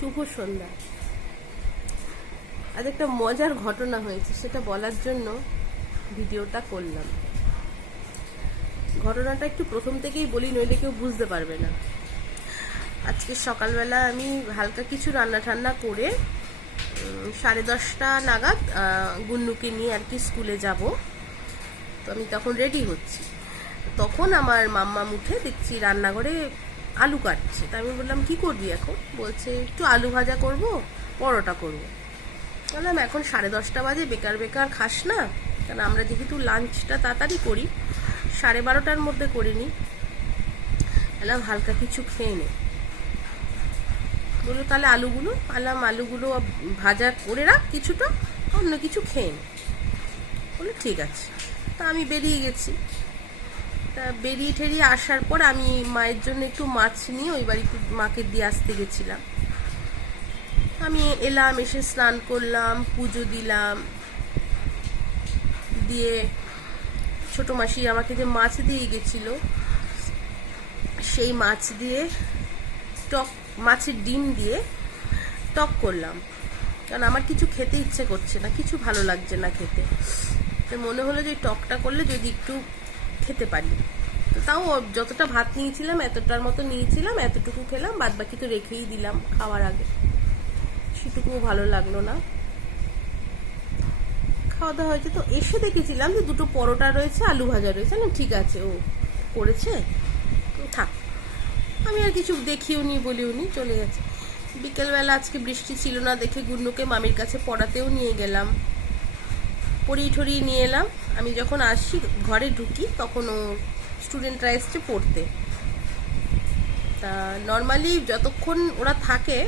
শুভ সন্ধ্যা। আজ একটা মজার ঘটনা হয়েছে, সেটা বলার জন্য ভিডিওটা করলাম। ঘটনাটা একটু প্রথম থেকেই বলি, নইলে কেউ বুঝতে পারবে না। আজকে সকালবেলা আমি হালকা কিছু রান্না ঠান্না করে 10:30 নাগাদ গুন্নুকে নিয়ে আর কি স্কুলে যাব। তো আমি তখন রেডি হচ্ছি, তখন আমার মাম্মা উঠে দেখছি রান্নাঘরে আলু কাটছে। তা আমি বললাম, কি করবি এখন? বলছে, একটু আলু ভাজা করব, পরোটা করব। বললাম, এখন 10:30 বাজে, বেকার বেকার খাস না, কারণ আমরা যেহেতু লাঞ্চটা তাড়াতাড়ি করি, 12:30টার মধ্যে করে নিই। বললাম, হালকা কিছু খেয়ে নে। বললো, তাহলে আলুগুলো? আলুগুলো ভাজা করে রাখ, কিছুটা অন্য কিছু খেয়ে নে। বললো, ঠিক আছে। তা আমি বেরিয়ে গেছি। তা বেরিয়ে ঠেরিয়ে আসার পর আমি মায়ের জন্য একটু মাছ নিয়ে ওই বাড়িতে মাকে দিয়ে আসতে গেছিলাম। আমি এলাম, এসে স্নান করলাম, পুজো দিলাম, দিয়ে ছোটো মাসি আমাকে যে মাছ দিয়ে গেছিল, সেই মাছ দিয়ে টক, মাছের ডিম দিয়ে টক করলাম। কারণ আমার কিছু খেতে ইচ্ছে করছে না, কিছু ভালো লাগছে না খেতে। তো মনে হলো যে টকটা করলে যদি একটু খেতে পারি। তো তাও যতটা ভাত নিয়েছিলাম এতটার মতো নিয়েছিলাম, এতটুকু খেলাম, বাদ বাকি তো রেখেই দিলাম খাওয়ার আগে। সেটুকুও ভালো লাগলো না। খাওয়া দাওয়া হয়েছে। তো এসে দেখেছিলাম যে 2টো পরোটা রয়েছে, আলু ভাজা রয়েছে। না, ঠিক আছে, ও করেছে, থাক। আমি আর কিছু দেখিও নি, বলিও নি, চলে গেছে। বিকেলবেলা আজকে বৃষ্টি ছিল না দেখে গুন্নুকে মামির কাছে পড়াতেও নিয়ে গেলাম, পড়িয়ে ঠরিয়ে নিয়ে এলাম। আমি যখন আসি, ঘরে ঢুকি, তখন ও স্টুডেন্টরা এসছে পড়তে। তা নর্মালি যতক্ষণ ওরা থাকে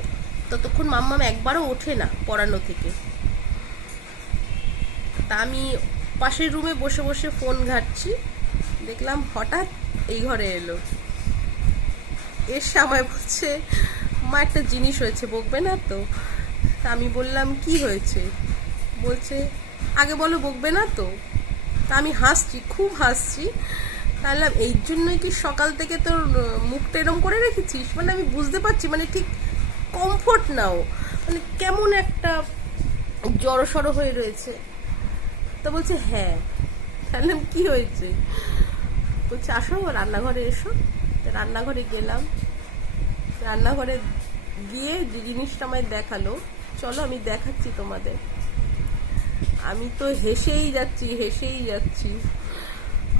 ততক্ষণ মাম্মাম একবারও ওঠে না পড়ানো থেকে। তা আমি পাশের রুমে বসে বসে ফোন ঘাঁটছি, দেখলাম হঠাৎ এই ঘরে এলো। এসে আমায় বলছে, মা একটা জিনিস হয়েছে, বকবে না তো? তা আমি বললাম, কি হয়েছে? বলছে, আগে বলো, বকবে না তো? তা আমি হাসছি, খুব হাসছি। তাহলে এই জন্যই কি সকাল থেকে তোর মুখটা এরম করে রেখেছিস? মানে আমি বুঝতে পারছি, মানে ঠিক কমফোর্ট নাও, মানে কেমন একটা জড়সড় হয়ে রয়েছে। তো বলছে, হ্যাঁ। তাহলে কি হয়েছে? বলছে, আসো রান্নাঘরে এসো। রান্নাঘরে গেলাম। রান্নাঘরে গিয়ে যে জিনিসটা আমায় দেখালো, চলো আমি দেখাচ্ছি তোমাদের। আমি তো হেসেই যাচ্ছি।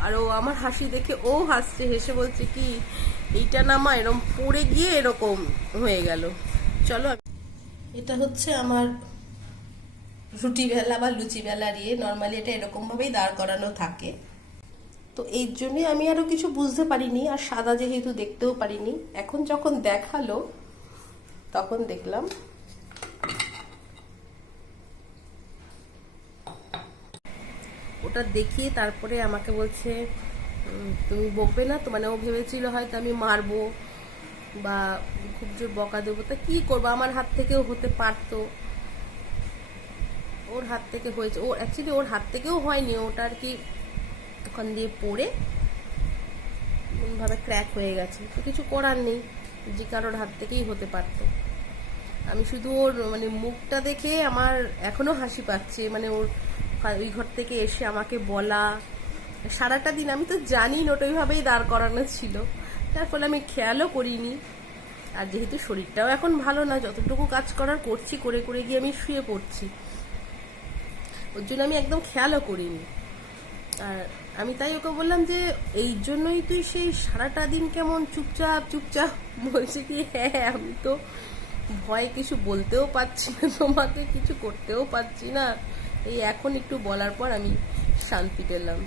আর ও আমার হাসি দেখে ও হাসছে, হেসে বলছে, কি এইটা না মা, এরকম পড়ে গিয়ে এরকম হয়ে গেল। চলো, এটা হচ্ছে আমার রুটি বেলা বা লুচি বেলার নর্মালি এটা এরকম ভাবেই দাঁড় করানো থাকে। তো এই জন্যই আমি আরো কিছু বুঝতে পারিনি, আর সাদা যেহেতু দেখতেও পারিনি। এখন যখন দেখালো তখন দেখলাম। ওটা দেখিয়ে তারপরে আমাকে বলছে, তুমি বকবে না তো? মানে ও ভেবেছিল হয়তো আমি মারবো বা খুব জোর বকা দেবো। তা কি করবো, আমার হাত থেকেও হতে পারতো, ওর হাত থেকে হয়েছে। ও অ্যাকচুয়ালি ওর হাত থেকেও হয়নি, ওটা আর কি ওখান দিয়ে পড়ে ভাবে ক্র্যাক হয়ে গেছে। তো কিছু করার নেই, যে কারোর হাত থেকেই হতে পারতো। আমি শুধু ওর মানে মুখটা দেখে আমার এখনো হাসি পাচ্ছে। মানে ওর ওই ঘর থেকে এসে আমাকে বলা, সারাটা দিন আমি তো জানি ওটা ওইভাবেই দাঁড় করানো ছিল, তার ফলে আমি খেয়ালও করিনি। আর যেহেতু শরীরটাও এখন ভালো না, যতটুকু কাজ করার করছি, করে করে গিয়ে আমি শুয়ে পড়ছি, ওর জন্য আমি একদম খেয়ালও করিনি। আর আমি তাই ওকে বললাম যে, এই জন্যই তুই সেই সারাটা দিন কেমন চুপচাপ। বলছে কি, হ্যাঁ, আমি তো ভয়ে কিছু বলতেও পারছি না, তোমাকে কিছু করতেও পারছি না। এই এখন একটু বলার পর আমি শান্তি পেলাম।